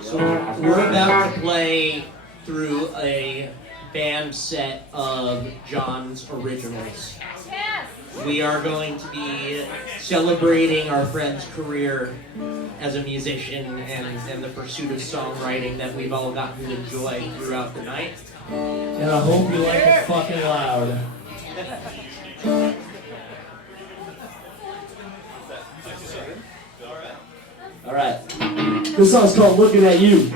So we're about to play through a band set of John's originals. We are going to be celebrating our friend's career as a musician and the pursuit of songwriting that we've all gotten to enjoy throughout the night. And I hope you like it fucking loud. Alright. This song's called Looking at You.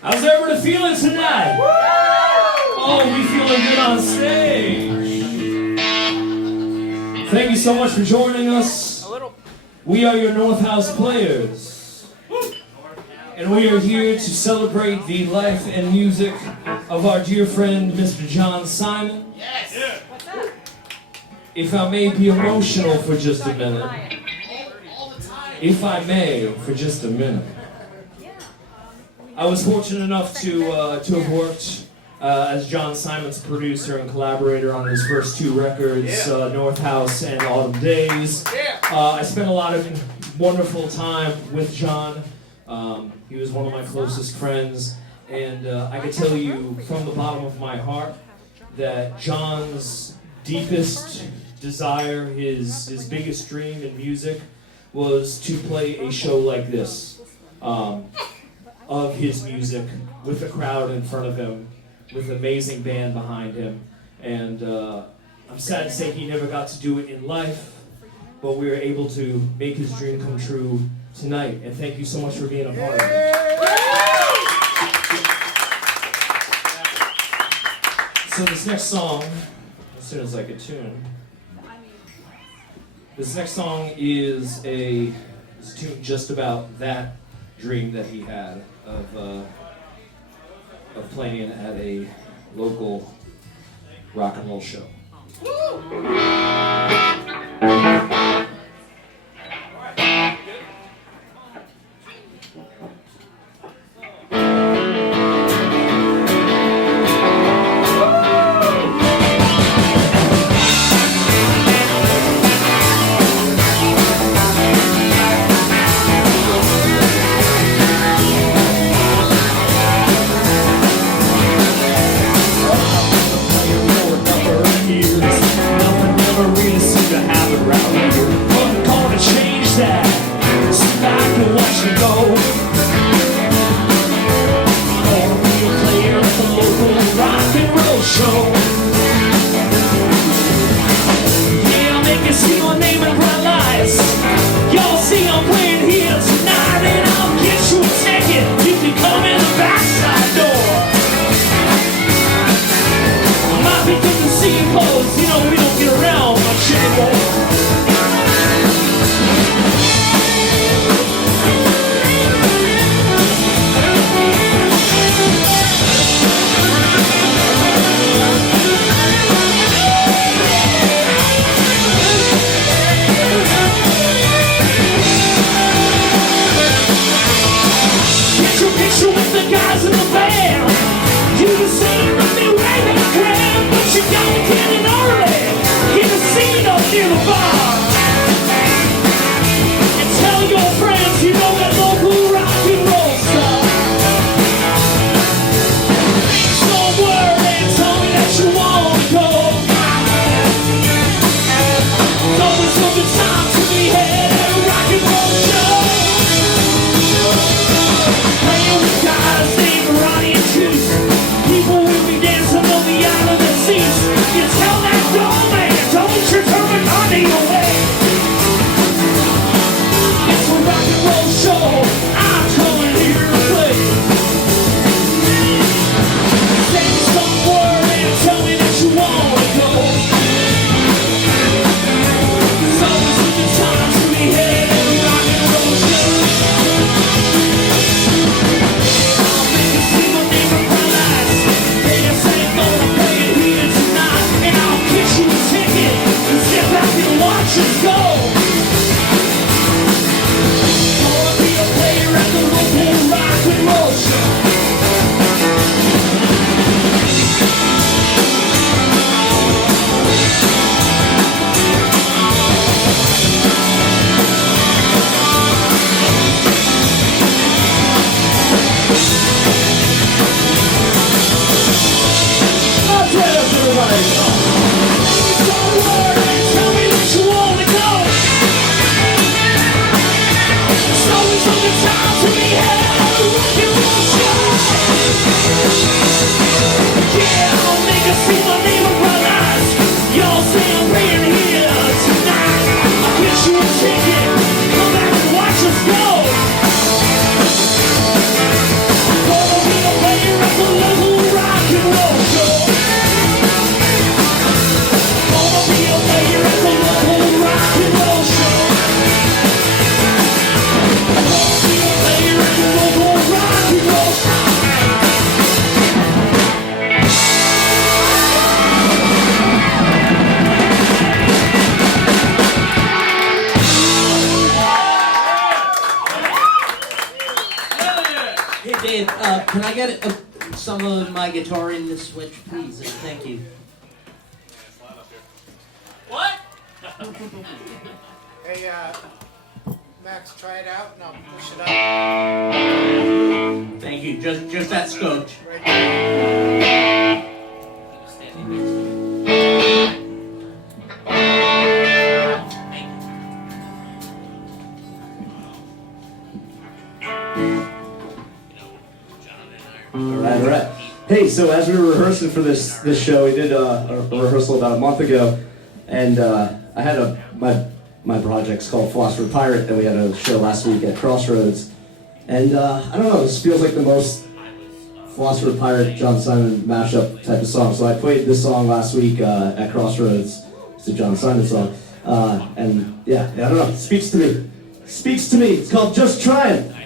How's everybody feeling tonight? Oh, we feeling good on stage. Thank you so much for joining us. We are your North House players. And we are here to celebrate the life and music of our dear friend, Mr. John Simon. Yes! What's up? If I may be emotional for just a minute. All the time. If I may, for just a minute. I was fortunate enough to have worked as John Simon's producer and collaborator on his first two records, North House and Autumn Days. I spent a lot of wonderful time with John. He was one of my closest friends, and I can tell you from the bottom of my heart that John's deepest desire, his biggest dream in music, was to play a show like this. Of his music, with a crowd in front of him, with an amazing band behind him. And I'm sad to say he never got to do it in life, but we were able to make his dream come true tonight, and thank you so much for being a part of it. So this next song, as soon as I get tuned, this next song is a tune just about that dream that he had of playing at a local rock and roll show. Can I get some of my guitar in this switch, please? Thank you. What? Hey, Max, try it out. No, push it up. Thank you. Just that scotch. Right there. Standing next to me. All right. Hey, so as we were rehearsing for this show, we did a rehearsal about a month ago, and I had my my project's called Philosopher Pirate that we had a show last week at Crossroads. And I don't know, this feels like the most Philosopher Pirate John Simon mashup type of song. So I played this song last week at Crossroads. It's a John Simon song. And yeah, I don't know, it speaks to me. Speaks to me. It's called Just Trying.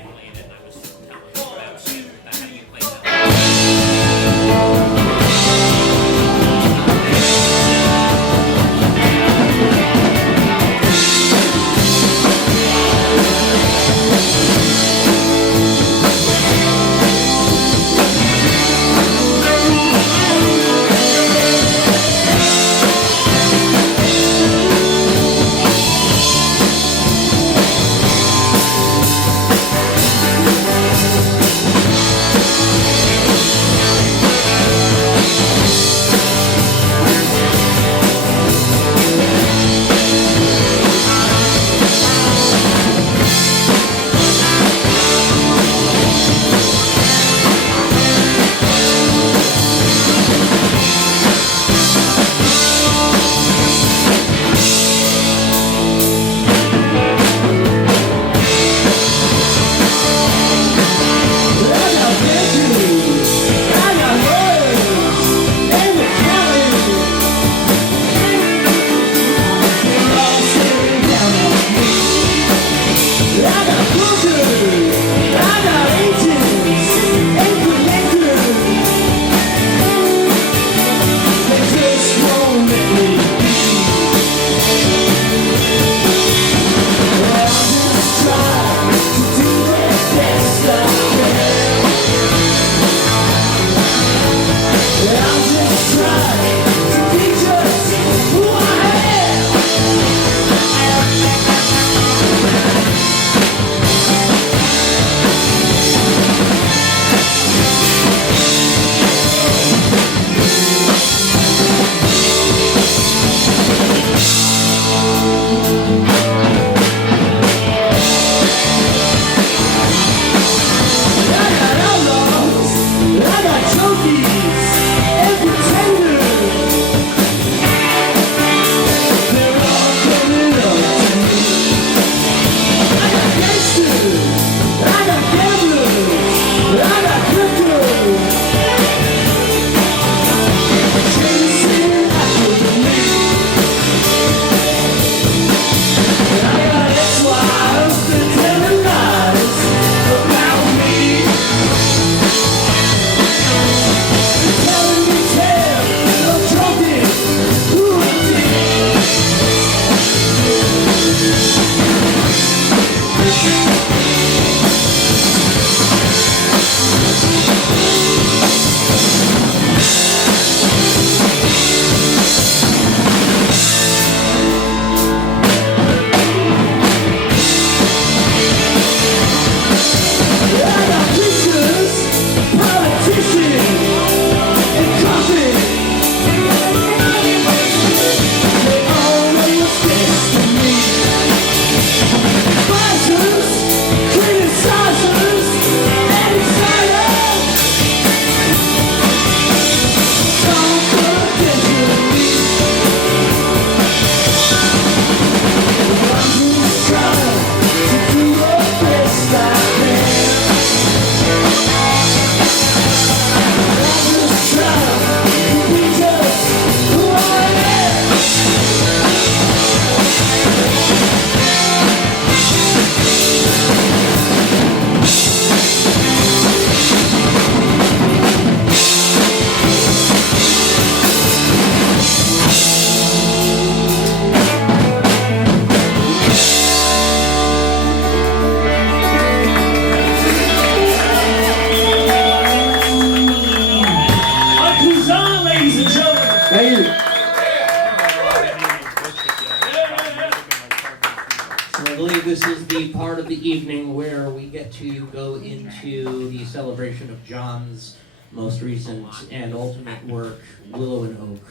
Evening where we get to go into the celebration of John's most recent and ultimate work, Willow and Oak.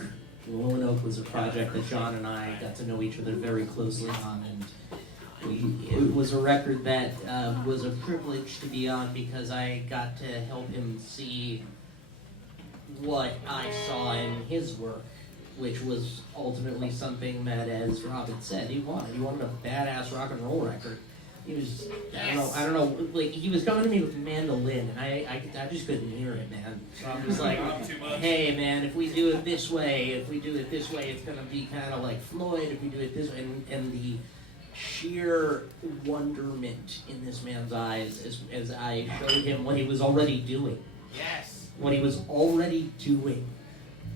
Willow and Oak was a project that John and I got to know each other very closely on, and it was a record that was a privilege to be on because I got to help him see what I saw in his work which was ultimately something that, as Robin said, he wanted. He wanted a badass rock and roll record. He was, I don't know, like, he was coming to me with a mandolin, and I just couldn't hear it, man. So I was like, hey, man, if we do it this way, it's gonna be kind of like Floyd. If we do it this way, and the sheer wonderment in this man's eyes as I showed him what he was already doing. Yes. What he was already doing.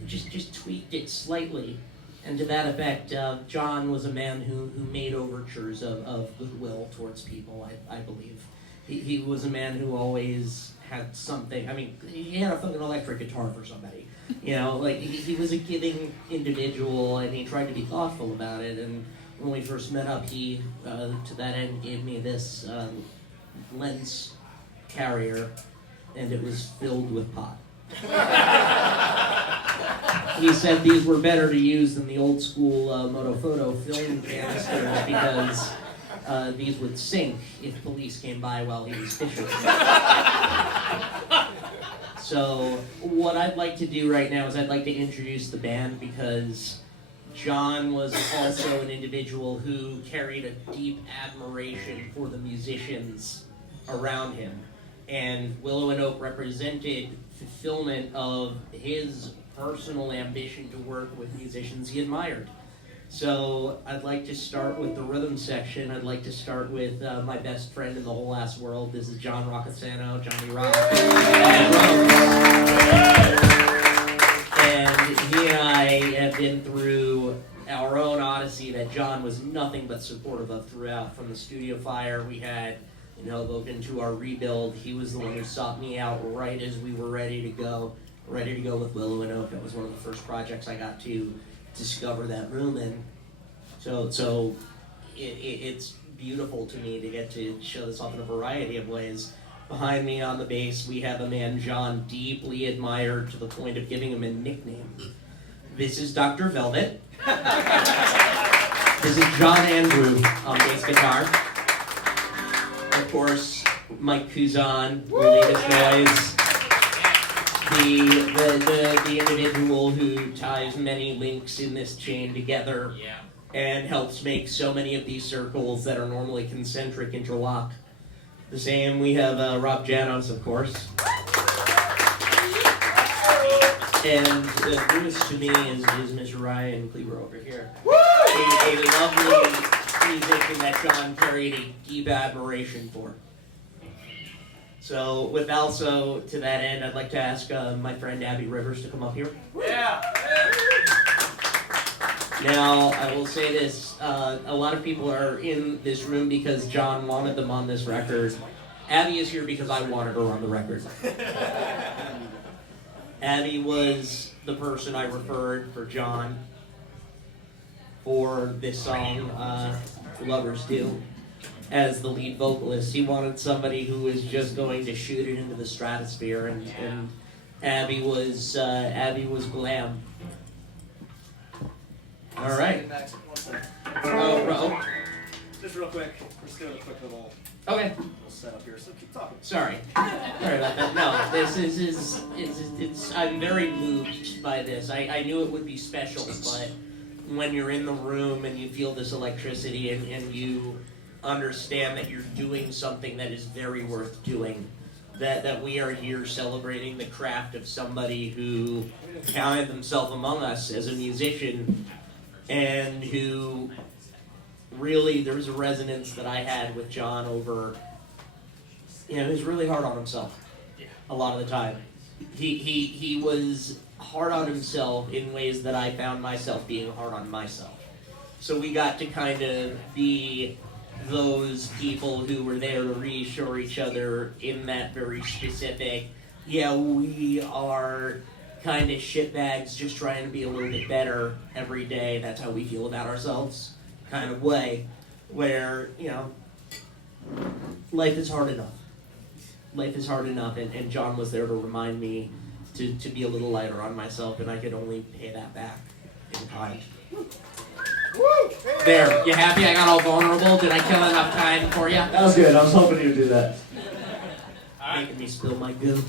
Just tweaked it slightly. And to that effect, John was a man who made overtures of goodwill towards people, I believe. He was a man who always had something. I mean, he had a fucking electric guitar for somebody. You know, like, he was a giving individual, and he tried to be thoughtful about it. And when we first met up, he, to that end, gave me this lens carrier, and it was filled with pot. He said these were better to use than the old school Motophoto film canisters because these would sink if police came by while he was fishing. So what I'd like to do right now is I'd like to introduce the band, because John was also an individual who carried a deep admiration for the musicians around him. And Willow and Oak represented fulfillment of his personal ambition to work with musicians he admired. So I'd like to start with the rhythm section. I'd like to start with my best friend in the whole ass world. This is John Roccesano, Johnny Rock. And he and I have been through our own odyssey that John was nothing but supportive of throughout. From the studio fire we had in Hoboken to our rebuild, he was the one who sought me out right as we were ready to go with Willow and Oak. That was one of the first projects I got to discover that room in. So it's beautiful to me to get to show this off in a variety of ways. Behind me on the bass, we have a man John deeply admired to the point of giving him a nickname. This is Dr. Velvet. This is John Andrew on bass guitar. Of course, Mike Kuzan, Latest Noise. The individual who ties many links in this chain together, and helps make so many of these circles that are normally concentric interlock. The same, we have Rob Janos, of course. And newest to me is Mr. Ryan Kleber over here. A lovely musician that John carried a deep admiration for. So, with also, to that end, I'd like to ask my friend Abby Rivers to come up here. Yeah. Now, I will say this, a lot of people are in this room because John wanted them on this record. Abby is here because I wanted her on the record. Abby was the person I referred for John for this song, Lovers Do. As the lead vocalist, he wanted somebody who was just going to shoot it into the stratosphere, and Abby was glam. All right. Just real quick, we're just doing a quick little setup here, so keep talking. Sorry about that. No, this is it's. I'm very moved by this. I knew it would be special, but when you're in the room and you feel this electricity and you understand that you're doing something that is very worth doing, that we are here celebrating the craft of somebody who counted themselves among us as a musician, and who really, there was a resonance that I had with John over, he was really hard on himself a lot of the time. He was hard on himself in ways that I found myself being hard on myself. So we got to kind of be those people who were there to reassure each other in that very specific, we are kind of shitbags just trying to be a little bit better every day. That's how we feel about ourselves kind of way, where, life is hard enough. Life is hard enough, and John was there to remind me to be a little lighter on myself, and I could only pay that back in time. There, you happy I got all vulnerable? Did I kill enough time for you? That was good. I was hoping you'd do that. Making me spill my goo.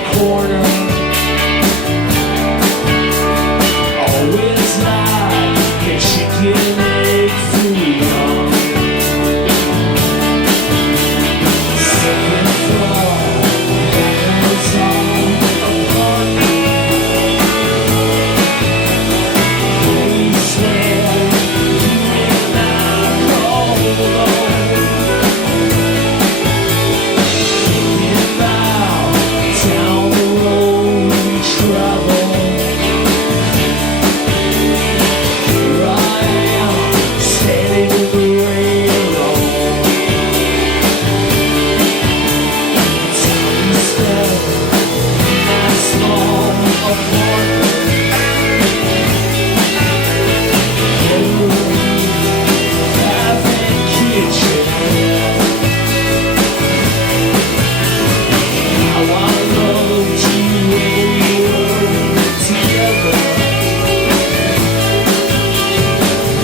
the corner. Always like a chicken egg food. Second floor, echoes on apartment. We swear you and I go alone. Thinking about down the road we travel. Here I am, standing in the rain alone. Time spent in that small apartment. Having kitchen. How I loved you when we were together.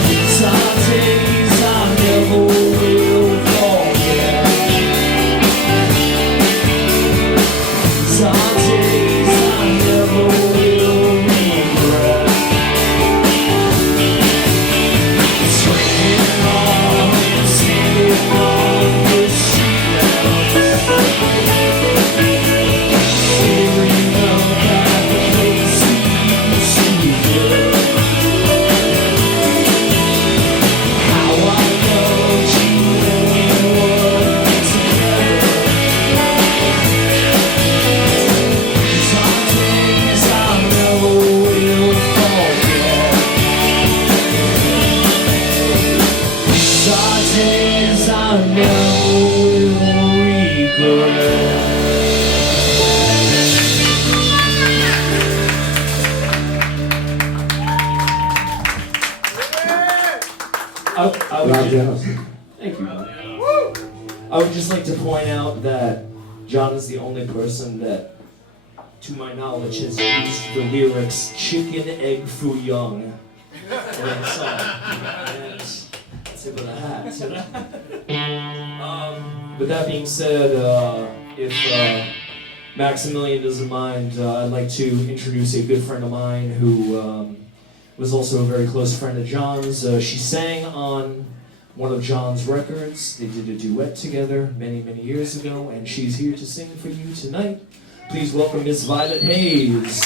These are days I never will forget. These are days I never will regret. It's raining on and standing on the street staring up at the place we used to live. How I loved you when we were together. These are days I never will forget. These are days I never will regret. I would Rob ju- Janos. Thank you. I would just like to point out that John is the only person that, to my knowledge, has used the lyrics "chicken egg foo young" in the song. And that's it with a hat. With that being said, if Maximilian doesn't mind, I'd like to introduce a good friend of mine who was also a very close friend of John's. She sang on one of John's records. They did a duet together many, many years ago, and she's here to sing for you tonight. Please welcome Miss Violet Haise.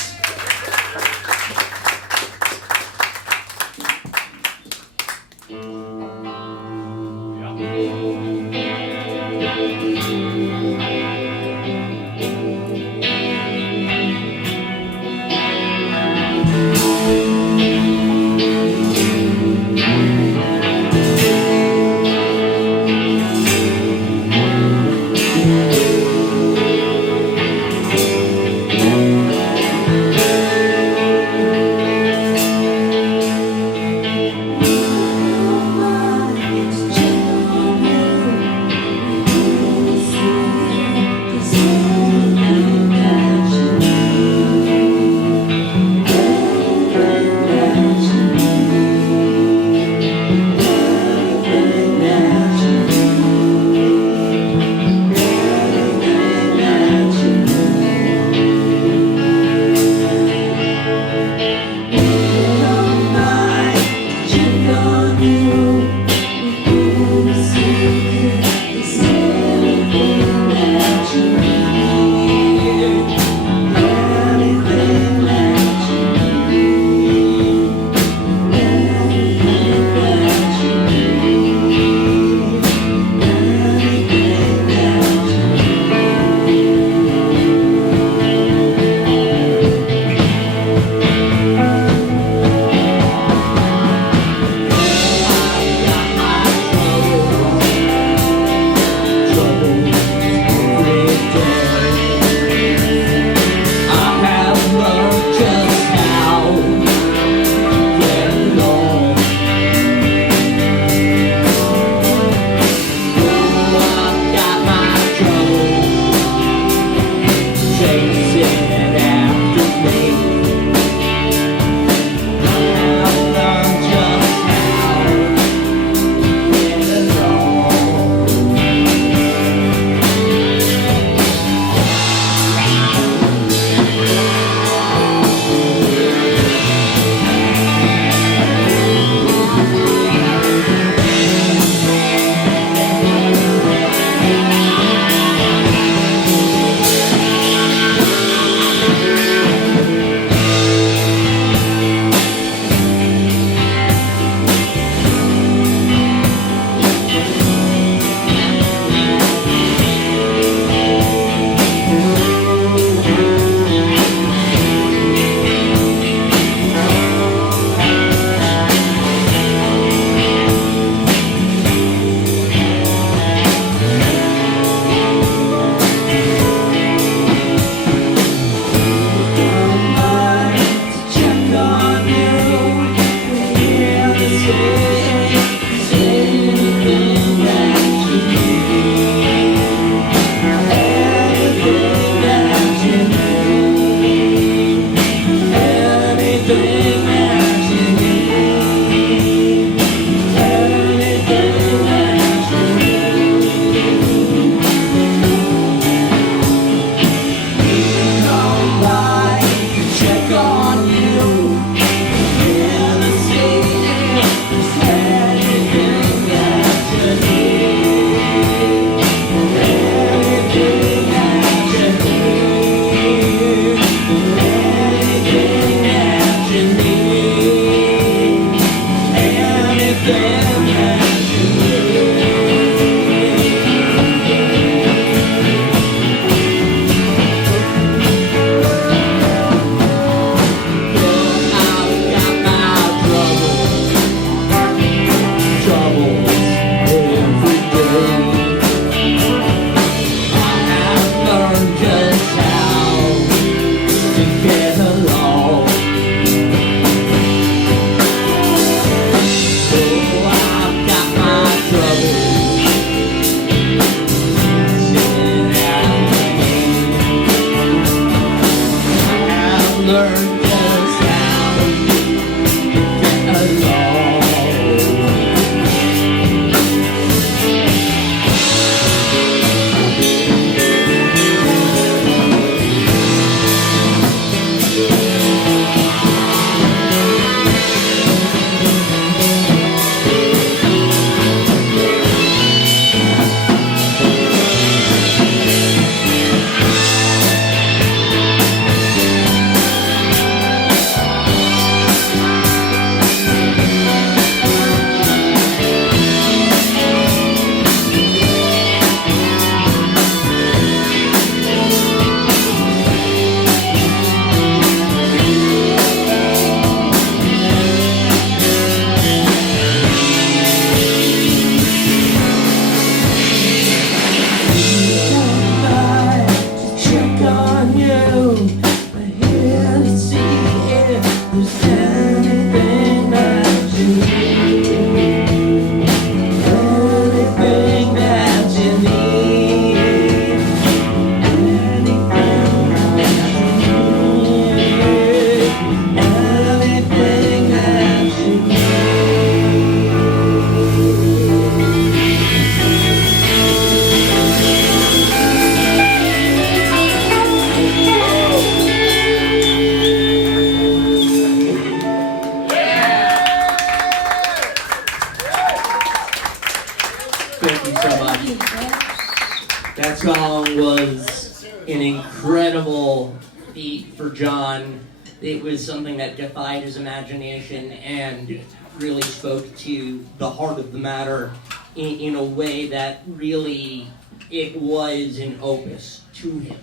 incredible feat for John. It was something that defied his imagination and really spoke to the heart of the matter in a way that really it was an opus to him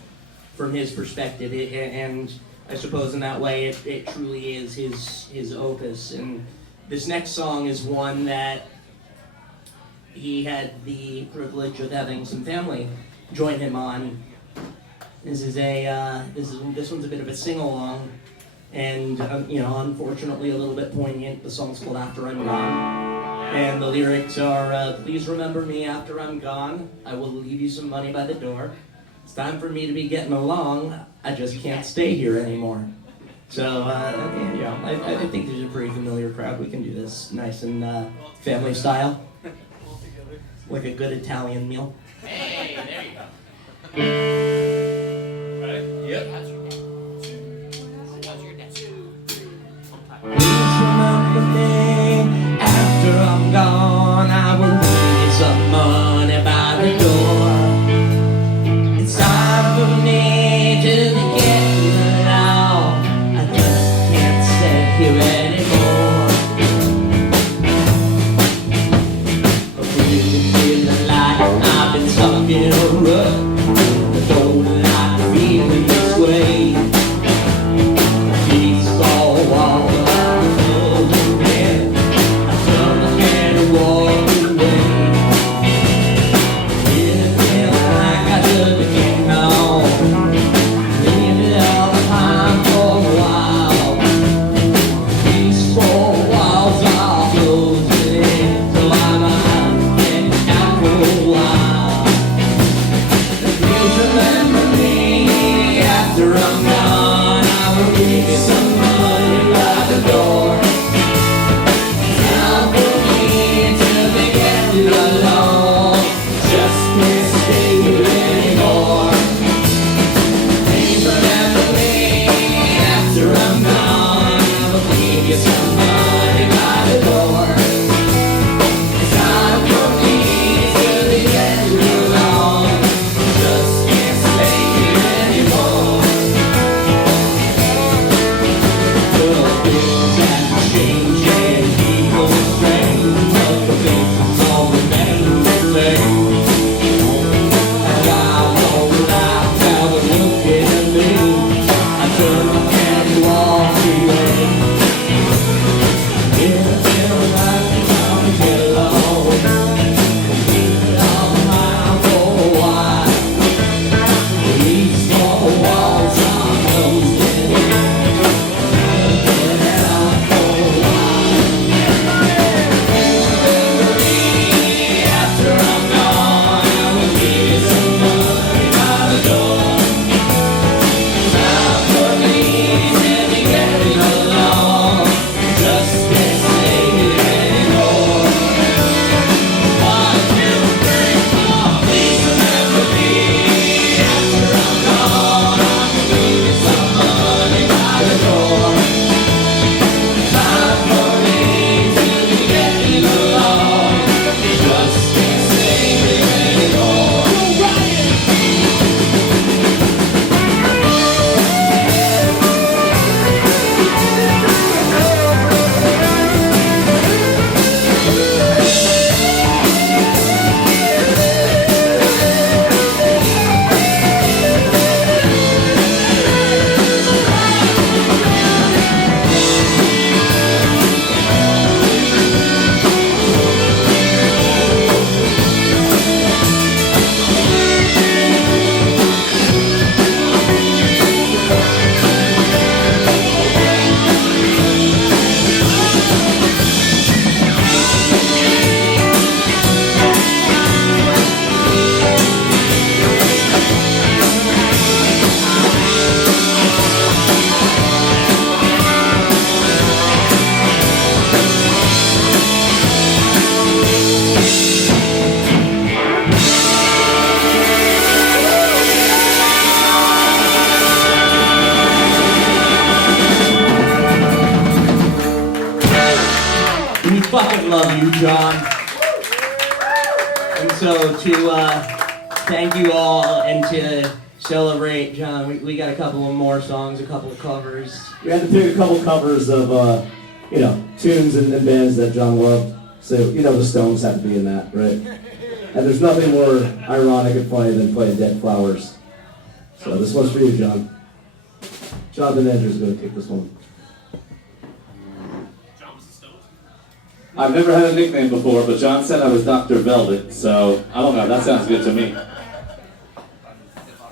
from his perspective. And I suppose in that way it truly is his opus. And this next song is one that he had the privilege of having some family join him on. This one's a bit of a sing-along, and unfortunately a little bit poignant. The song's called After I'm Gone, and the lyrics are, please remember me after I'm gone. I will leave you some money by the door. It's time for me to be getting along. I just can't stay here anymore. So, I think there's a pretty familiar crowd. We can do this nice and family style, like a good Italian meal. Hey, there you go. Please remember me after I'm gone. I will leave you some money by the door. It's time for me to be getting along. I just can't stay here anymore. I've really been the light, I've been stuck in a rut. I don't like feeling this way. These all walls are closing in. I turn my head and walk away. Feeling like I should be getting on. Leave it all behind for a while. These four walls are closing in, so I might get out for a while. Please remember me after I'm gone. I will give you some money by the door. Time for me to be getting along. Just can't stay here anymore. Please remember me after I'm gone. I will give you some money by the door. Time for me to be getting along. Just can't stay here anymore. Well, things have changed and people are strange, but the things all remain the same. And I won't lie, how they're looking at me. I turn my head and walk away. Yeah, I feel like it's time to get along. Leave it all behind for a while. These four walls are closing in. Get out for a while. Remember me after I'm gone. I will give you some money by the door. Time for me to be getting along. Just can't stay here anymore. 1, 2, 3, 4. Please remember me after I'm gone. I will give you some money by the door. Time for me to be getting along. Just can't stay here anymore. We fucking love you, John. And so to thank you all and to celebrate, John, we got a couple of more songs, a couple of covers. We had to pick a couple covers of, tunes and bands that John loved. So, the Stones had to be in that, right? And there's nothing more ironic and funny than playing Dead Flowers. So this one's for you, John. Jonathan Andrews is going to kick this one. I've never had a nickname before, but John said I was Dr. Velvet, so I don't know, that sounds good to me.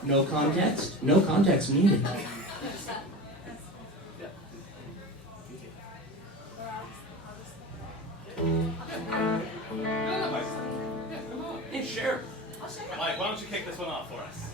No context? No context needed. Hey, sure. Mike, why don't you kick this one off for us?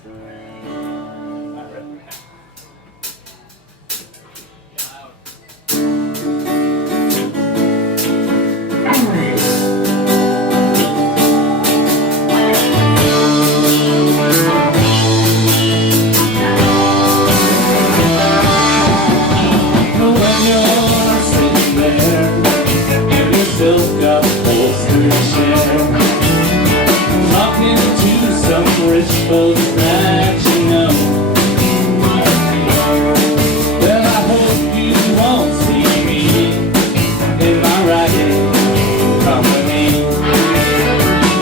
Rich folks that you know. Well, I hope you won't see me in my ragged company,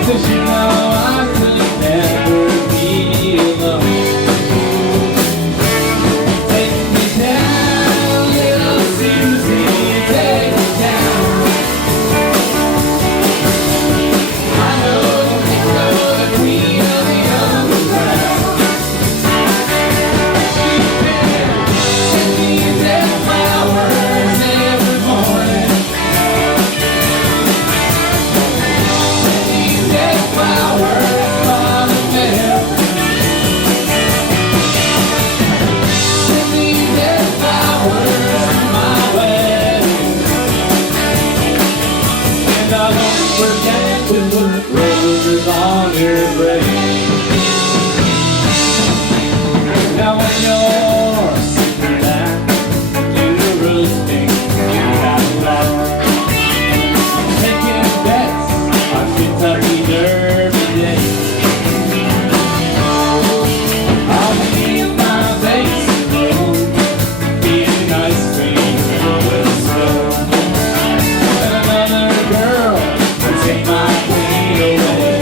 'cause you know I could never be alone. Take me down, little Susie, take me down. I know the queen of the on your grave. Now when you're sitting back in the roasting Cadillac, taking bets on Kentucky Derby Day, I'll be in my basement eating ice cream with snow, and another girl will take my queen away.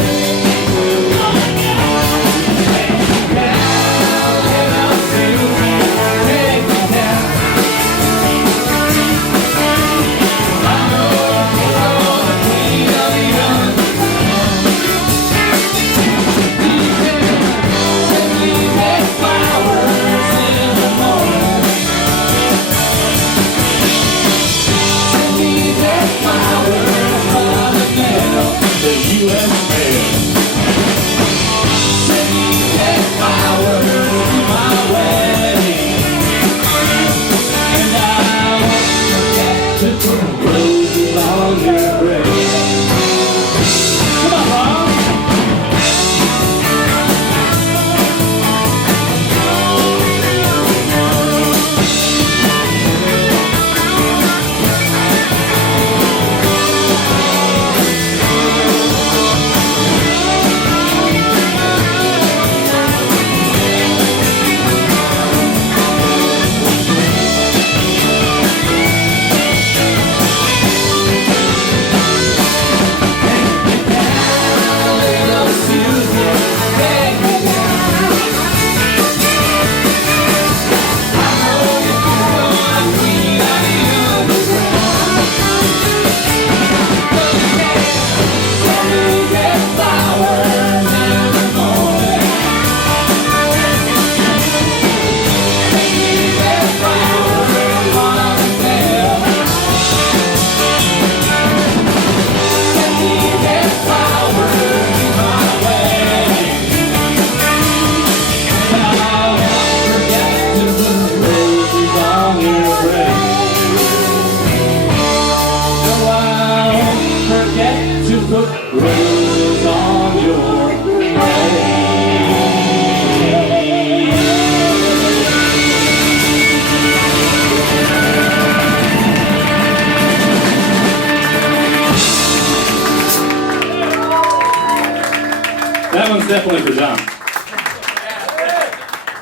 That one's definitely for John.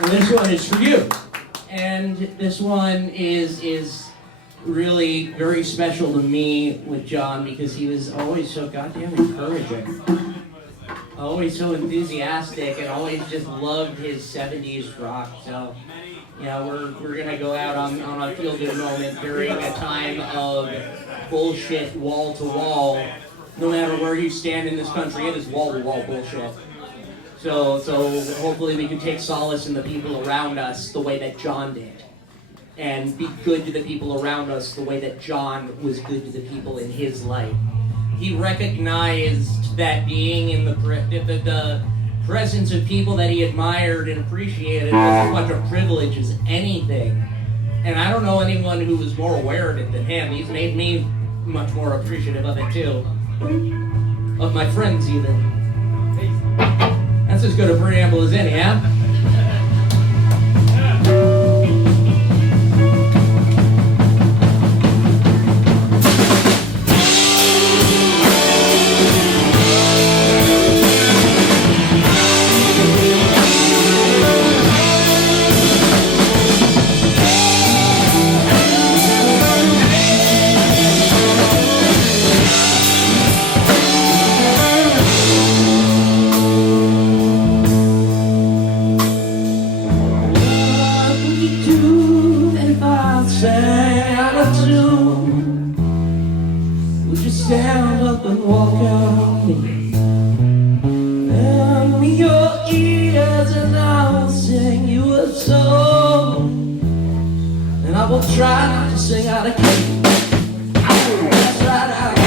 And this one is for you. And this one is really very special to me with John because he was always so goddamn encouraging. Always so enthusiastic and always just loved his 70s rock. So, we're gonna go out on a feel-good moment during a time of bullshit wall to wall. No matter where you stand in this country, it is wall to wall bullshit. So hopefully we can take solace in the people around us the way that John did. And be good to the people around us the way that John was good to the people in his life. He recognized that being in the presence of people that he admired and appreciated was as much a privilege as anything. And I don't know anyone who was more aware of it than him. He's made me much more appreciative of it too. Of my friends even. That's as good a preamble as any, huh? Stand up and walk out on me. Lend me your ears and I will sing you a song. And I will try not to sing out of key. That's right, out of key.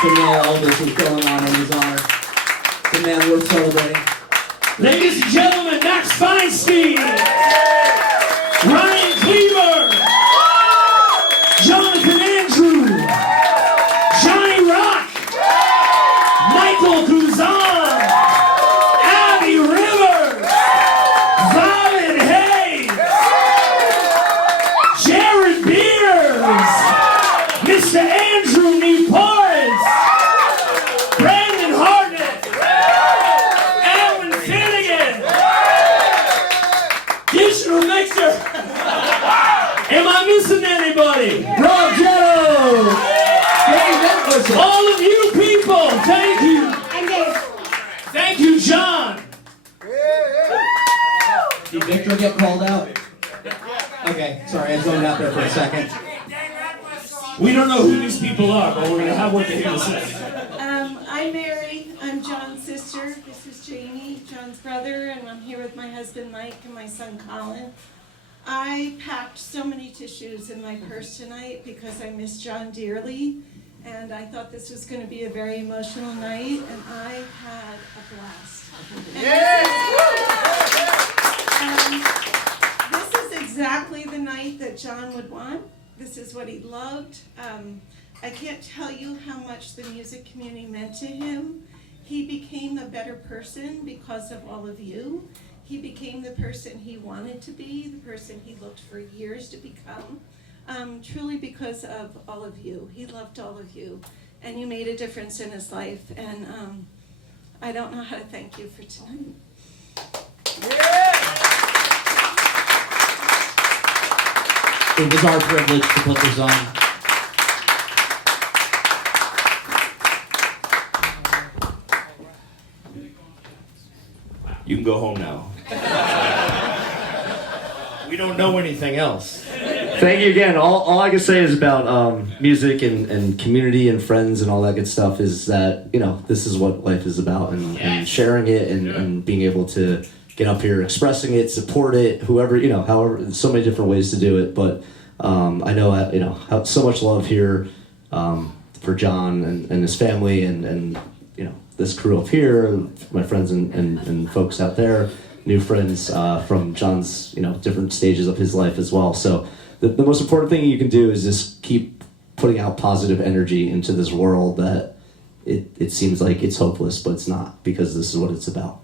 to know all this is going on in his honor. It's a man worth celebrating. Ladies and gentlemen, Max Feinstein, Ryan Kleber, Jonathan Andrew, Johnny Rock, Michael Kuzan, Abby Rivers, Violet Haise, Jared Beers, Mr. Andrew Newport, Brandon Hartnett, Alan Finnegan, Digital Mixer. Am I missing anybody? Rob Janos! Dave Edwards! All of you people, thank you. Thank you, John. Did Victor get called out? Okay, sorry, I zoned out there for a second. We don't know who these people are, but we're going to have what they have to say. I'm Mary. I'm John's sister. This is Jamie, John's brother, and I'm here with my husband Mike and my son Colin. I packed so many tissues in my purse tonight because I miss John dearly, and I thought this was going to be a very emotional night, and I had a blast. This is exactly the night that John would want. This is what he loved. I can't tell you how much the music community meant to him. He became a better person because of all of you. He became the person he wanted to be, the person he looked for years to become, truly because of all of you. He loved all of you, and you made a difference in his life, and I don't know how to thank you for tonight. It was our privilege to put this on. You can go home now. We don't know anything else. Thank you again. All I can say is about music and community and friends and all that good stuff is that, you know, this is what life is about, and sharing it and being able to get up here, expressing it, support it, whoever, you know, however, so many different ways to do it. But I know, you know, so much love here for John and his family and you know, this crew up here, my friends and folks out there, new friends from John's, you know, different stages of his life as well. So the most important thing you can do is just keep putting out positive energy into this world that it seems like it's hopeless, but it's not, because this is what it's about.